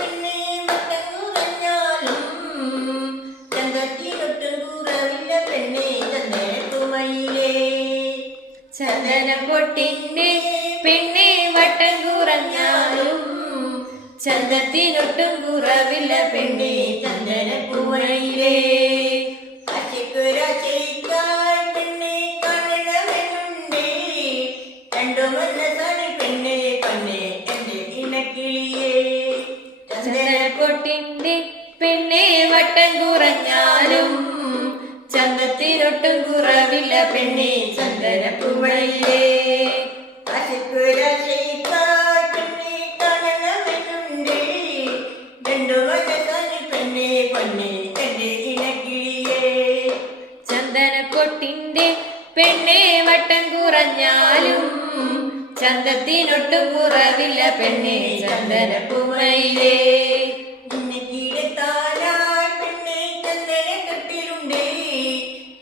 പെണ്ണെ വട്ടം കുറഞ്ഞാലും ചന്തത്തിനൊട്ടും കുറവില്ല പെണ്ണെ ചന്ദനക്കുമയിലേ. ചന്ദനപ്പൊട്ടിന്റെ പെണ്ണെ വട്ടം കുറഞ്ഞാലും ചന്തത്തിനൊട്ടും കുറവില്ല പെണ്ണെ ചന്ദനക്കുമയിലേ. അശിക്കുരശിക്കാൽ പെണ്ണെ കാണണമെന്നുണ്ടേ രണ്ടു മനസ്സാണ് പെണ്ണെ പെണ്ണെ എന്റെ ഇണക്കിളിയേ. ചന്ദനപ്പൊട്ടിന്റെ പെണ്ണെ വട്ടം കുറഞ്ഞാലും ചന്തത്തിനൊട്ടും കുറവില്ല പെണ്ണെ ചന്ദനക്കുമയിലേ. അശിക്കുരശിക്കാൽ പെണ്ണെ കാണണമെന്നുണ്ടേ രണ്ടു മനസ്സാണ് പെണ്ണെ പെണ്ണെ എന്റെ ഇണക്കിളിയേ. ചന്ദനപ്പൊട്ടിന്റെ പെണ്ണെ വട്ടം കുറഞ്ഞാലും ചന്തത്തിനൊട്ടും കുറവില്ല പെണ്ണെ ചന്ദനക്കുമയിലേ. നിന്നക്കിടത്താനായി പെണ്ണെ ചന്ദനക്കെട്ടിലുണ്ടേ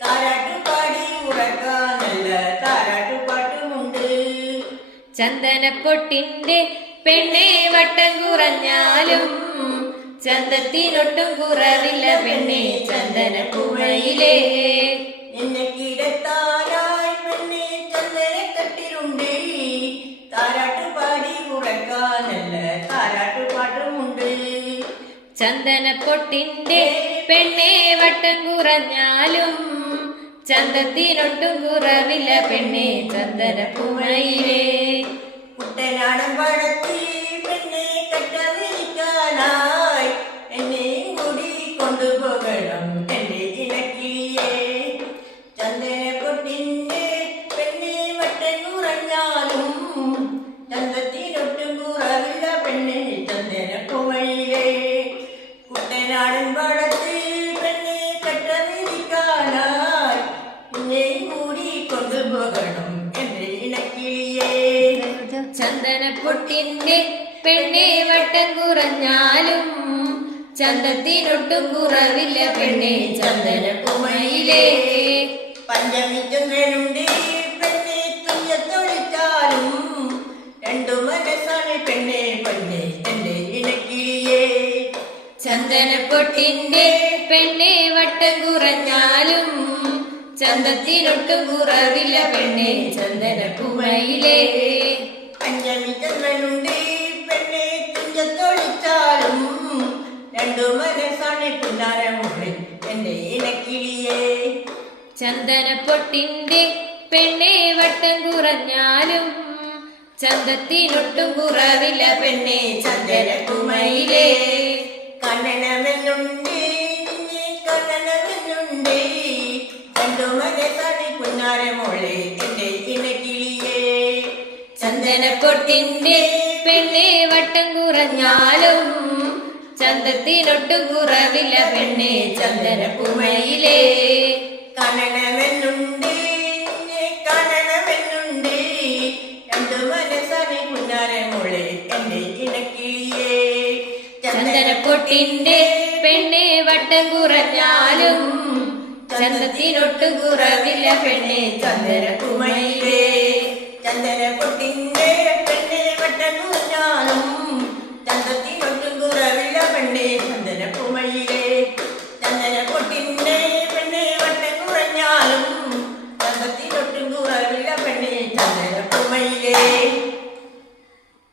താരാട്ടുപാടി ഉറക്കാൻ നല്ല താരാട്ടുപാട്ടുമുണ്ട്. ചന്ദനപ്പൊട്ടിന്റെ പെണ്ണെ വട്ടം കുറഞ്ഞാലും ചന്തത്തിനൊട്ടും കുറവില്ല പെണ്ണെ ചന്ദനക്കുമയിലേ. നിന്നക്കിടത്താനായി പെണ്ണെ ചന്ദനക്കെട്ടിലുണ്ടേ താരാട്ടുപാടി ഉറക്കാൻ നല്ല താരാട്ടുപാട്ടുമുണ്ട്. ചന്ദനപ്പൊട്ടിന്റെ പെണ്ണെ വട്ടം കുറഞ്ഞാലും ചന്തത്തിനൊട്ടും കുറവില്ല പെണ്ണെ ചന്ദനക്കുമയിലേ. കുട്ടനാടൻ പഴത്തി പെണ്ണെ കട്ടവിരിക്കാനായി എന്നെയും കൂടി കൊണ്ടുപോകണം എന്റെ ഇണക്കിളിയേ. ചന്ദനപ്പൊട്ടിന്റെ പെണ്ണെ വട്ടം കുറഞ്ഞാലും ചന്തത്തിനൊട്ടും കുറവില്ല പെണ്ണെ ചന്ദനക്കുമയിലേ. കുട്ടനാടൻ പഴത്തി പെണ്ണെ കട്ടവിരിക്കാനായി എന്നെയും കൂടി കൊണ്ടുപോകണം എന്റെ ഇണക്കിളിയേ. ചന്ദനപ്പൊട്ടിന്റെ പെണ്ണെ വട്ടം കുറഞ്ഞാലും ചന്തത്തിനൊട്ടും കുറവില്ല പെണ്ണെ ചന്ദനക്കുമയിലേ. പഞ്ചമി ചന്ദ്രനുണ്ട് പെണ്ണെ തുഞ്ചത്തൊളിച്ചാലും രണ്ടു മനസ്സാണ് പെണ്ണെ പെണ്ണെ എന്റെ ഇണക്കിളിയേ. ചന്ദനപ്പൊട്ടിന്റെ പെണ്ണെ വട്ടം കുറഞ്ഞാലും ചന്തത്തിനൊട്ടും കുറവില്ല പെണ്ണെ ചന്ദനക്കുമയിലേ. പഞ്ചമി ചന്ദ്രനുണ്ട് പെണ്ണെ തുഞ്ചത്തൊളിച്ചാലും രണ്ടു മനസ്സാണ് പിന്നാരമുള്ളിൽ എന്റെ ഇണക്കിളിയേ. ചന്ദനപ്പൊട്ടിന്റെ പെണ്ണെ വട്ടം കുറഞ്ഞാലും ചന്തത്തിനൊട്ടും കുറവില്ല പെണ്ണെ ചന്ദനക്കുമയിലേ. കണ്ണണമെന്നുണ്ട് നിന്നെ കണ്ണണമെന്നുണ്ട് രണ്ടു മനസ്സാണ് പിന്നാരമുള്ളിൽ എന്റെ ഇണക്കിളിയേ. ചന്ദനപ്പൊട്ടിന്റെ പെണ്ണെ വട്ടം കുറഞ്ഞാലും ചന്തത്തിനൊട്ടും കുറവില്ല പെണ്ണെ ചന്ദനക്കുമയിലേ. കാണണമെന്നുണ്ട് നിന്നെ കാണണമെന്നുണ്ട് രണ്ടു മനസ്സാണ് പിന്നാരമുള്ളിൽ എന്റെ ഇണക്കിളിയേ. ചന്ദനപ്പൊട്ടിന്റെ പെണ്ണെ വട്ടം കുറഞ്ഞാലും ചന്തത്തിനൊട്ടും കുറവില്ല പെണ്ണെ ചന്ദനക്കുമയിലേ. ചന്ദനപ്പൊട്ടിന്റെ പെണ്ണെ വട്ടം കുറഞ്ഞാലും ചന്തത്തിനൊട്ടും കുറവില്ല പെണ്ണെ